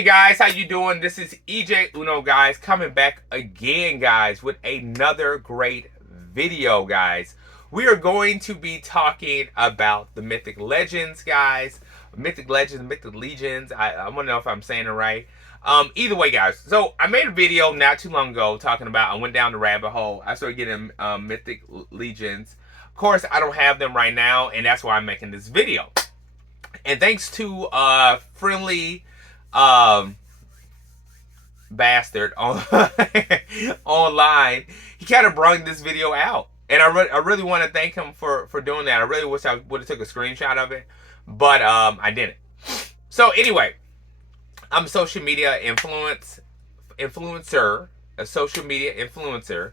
Hey guys, how you doing? This is EJ Uno, guys, coming back again, guys, with another great video, guys. We are going to be talking about the Mythic Legends, guys. Mythic Legends, Mythic Legions. I want to know if I'm saying it right. Either way, guys. So I made a video not too long ago talking about, I went down the rabbit hole. I started getting Mythic Legions. Of course, I don't have them right now, and that's why I'm making this video. And thanks to friendly bastard on online, he kind of brought this video out, and I really want to thank him for doing that. I really wish I would have took a screenshot of it, but I didn't. So anyway, I'm a social media influencer, a social media influencer.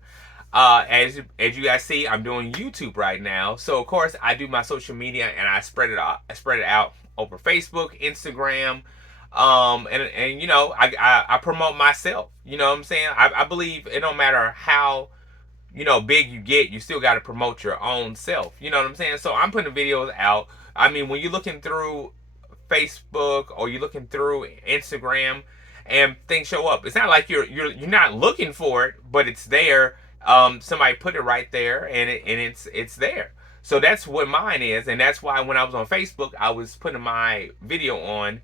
As you guys see, I'm doing YouTube right now. So of course I do my social media and I spread it out over Facebook, Instagram, and you know, I promote myself. You know what I'm saying? I believe it don't matter how, you know, big you get, you still got to promote your own self. You know what I'm saying? So I'm putting videos out. I mean, when you're looking through Facebook or you're looking through Instagram and things show up, it's not like you're not looking for it, but it's there. Somebody put it right there, and it's there. So that's what mine is, and that's why when I was on Facebook, I was putting my video on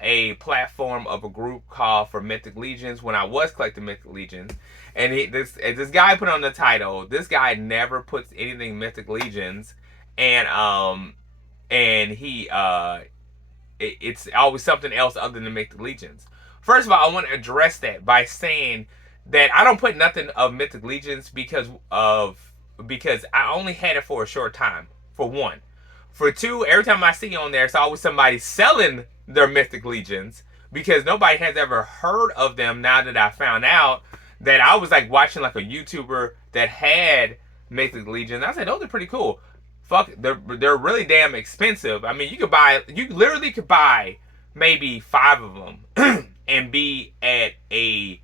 a platform of a group called for Mythic Legions when I was collecting Mythic Legions, and this guy put on the title. This guy never puts anything Mythic Legions, and it's always something else other than Mythic Legions. First of all, I want to address that by saying that I don't put nothing of Mythic Legions because I only had it for a short time, for one. For two, every time I see on there, it's always somebody selling their Mythic Legions because nobody has ever heard of them. Now that I found out that, I was like watching like a YouTuber that had Mythic Legions. I said, those are pretty cool. Fuck, they're really damn expensive. I mean, you literally could buy maybe 5 of them and be at a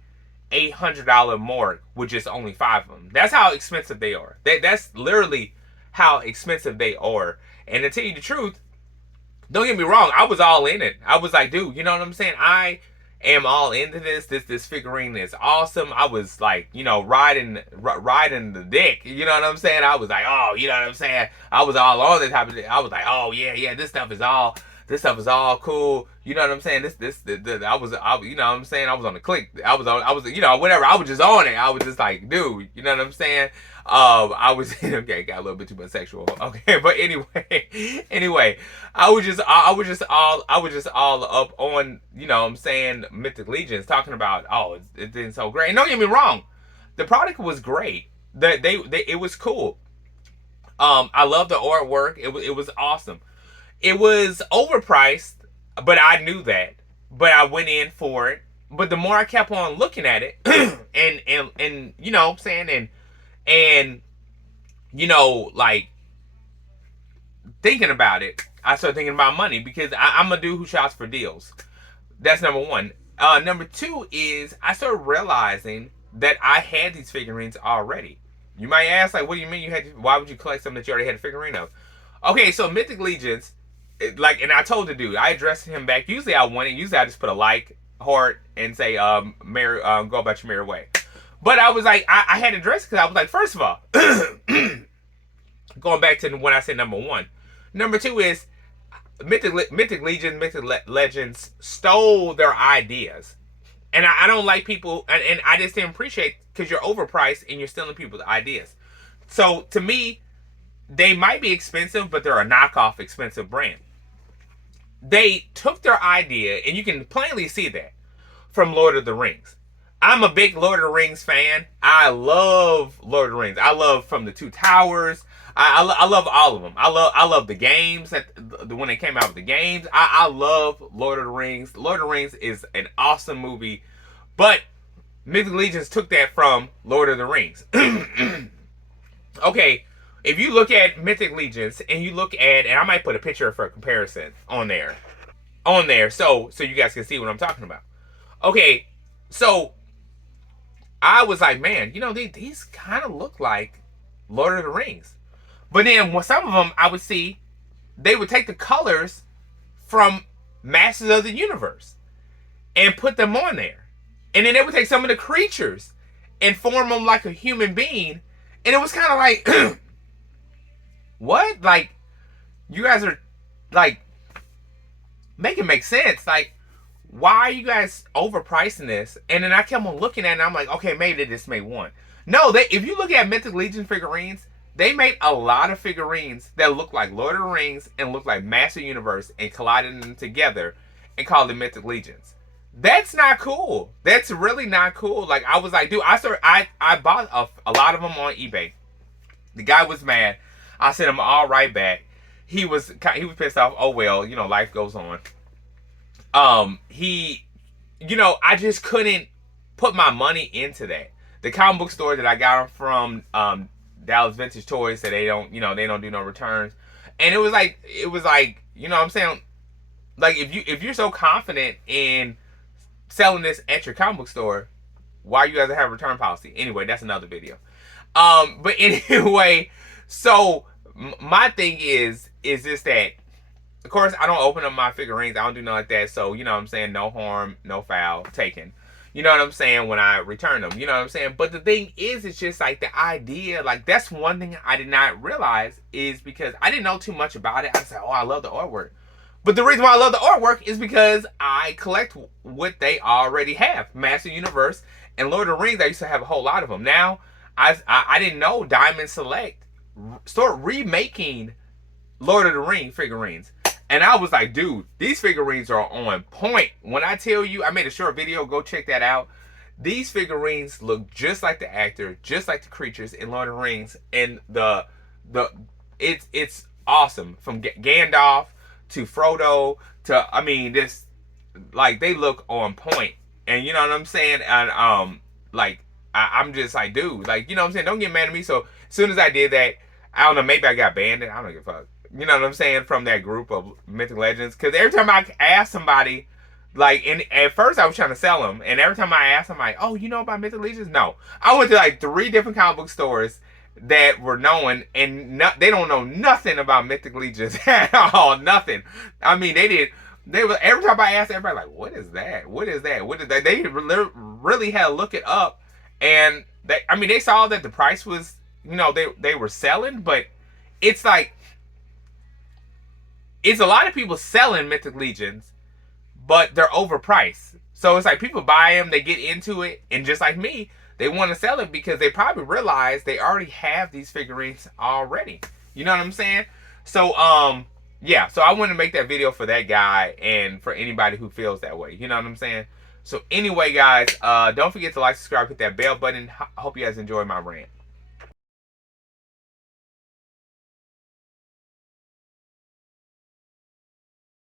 $800 mark with just only 5 of them. That's how expensive they are. That's literally how expensive they are. And to tell you the truth, don't get me wrong, I was all in it. I was like, dude, you know what I'm saying? I am all into this. This figurine is awesome. I was like, you know, riding the dick. You know what I'm saying? I was like, oh, you know what I'm saying? I was all on the type of thing. I was like, oh yeah, this stuff is all cool. You know what I'm saying? I was, you know what I'm saying? I was on the click. I was, you know, whatever. I was just on it. I was just like, dude, you know what I'm saying? I was, okay, got a little bit too much sexual. Okay, but anyway, I was just all up on, you know what I'm saying, Mythic Legions, talking about, oh, it's been so great. And don't get me wrong, the product was great. It was cool. I love the artwork. It was awesome. It was overpriced, but I knew that. But I went in for it. But the more I kept on looking at it, and you know what I'm saying, and you know, like thinking about it, I started thinking about money because I'm a dude who shops for deals. That's number one. Number two is I started realizing that I had these figurines already. You might ask, like, what do you mean you had? Why would you collect something that you already had a figurine of? Okay, so Mythic Legions. Like, and I told the dude, I addressed him back. Usually I just put a like, heart, and say, go about your merry way. But I was like, I had to address it because I was like, first of all, going back to when I said number one. Number two is Mythic Legends stole their ideas. And I don't like people, and I just didn't appreciate, because you're overpriced and you're stealing people's ideas. So to me, they might be expensive, but they're a knockoff expensive brand. They took their idea, and you can plainly see that, from Lord of the Rings. I'm a big Lord of the Rings fan. I love Lord of the Rings. I love From the Two Towers. I love all of them. I love the games, when they came out with the games. I love Lord of the Rings. Lord of the Rings is an awesome movie, but Mythic Legions took that from Lord of the Rings. Okay. If you look at Mythic Legions and you look at, and I might put a picture for comparison on there, so you guys can see what I'm talking about. Okay, so I was like, man, you know, these kind of look like Lord of the Rings. But then with some of them, I would see they would take the colors from Masters of the Universe. and put them on there. And then they would take some of the creatures and form them like a human being. And it was kind of like, what? Like, you guys are, like, make it make sense. Like, why are you guys overpricing this? And then I kept on looking at it, and I'm like, okay, maybe they just made one. No, if you look at Mythic Legion figurines, they made a lot of figurines that look like Lord of the Rings and look like Master Universe and collided them together and called them Mythic Legions. That's not cool. That's really not cool. Like, I was like, dude, I bought a lot of them on eBay. The guy was mad. I sent him all right back. He was pissed off. Oh well, you know, life goes on. I just couldn't put my money into that. The comic book store that I got them from, Dallas Vintage Toys, that they don't do no returns. And it was like, you know what I'm saying? Like, if you're so confident in selling this at your comic book store, why you guys have a return policy? Anyway, that's another video. But anyway, so my thing is just that, of course, I don't open up my figurines. I don't do nothing like that. So, you know what I'm saying? No harm, no foul taken. You know what I'm saying? When I return them. You know what I'm saying? But the thing is, it's just like the idea. Like, that's one thing I did not realize, is because I didn't know too much about it. I said, oh, I love the artwork. But the reason why I love the artwork is because I collect what they already have. Master Universe and Lord of the Rings, I used to have a whole lot of them. Now, I didn't know Diamond Select start remaking Lord of the Rings figurines. And I was like, dude, these figurines are on point. When I tell you, I made a short video, go check that out. These figurines look just like the actor, just like the creatures in Lord of the Rings. And it's awesome. From Gandalf to Frodo to, I mean, this, like, they look on point. And you know what I'm saying? And like, I'm just like, dude, like, you know what I'm saying? Don't get mad at me. So as soon as I did that, I don't know, maybe I got banned. I don't give a fuck. You know what I'm saying? From that group of Mythic Legends. Because every time I ask somebody, like, and at first I was trying to sell them. And every time I asked them, like, oh, you know about Mythic Legends? No. I went to like 3 different comic book stores that were known, and they don't know nothing about Mythic Legions at all. Nothing. I mean, they were, every time I asked everybody, like, what is that? What is that? What is that? They really had to look it up. And they saw that the price was, you know, they were selling, but it's like, it's a lot of people selling Mythic Legions, but they're overpriced. So it's like, people buy them, they get into it, and just like me, they want to sell it because they probably realize they already have these figurines already. You know what I'm saying? So, yeah. So I wanted to make that video for that guy and for anybody who feels that way. You know what I'm saying? So anyway, guys, don't forget to like, subscribe, hit that bell button. I hope you guys enjoy my rant.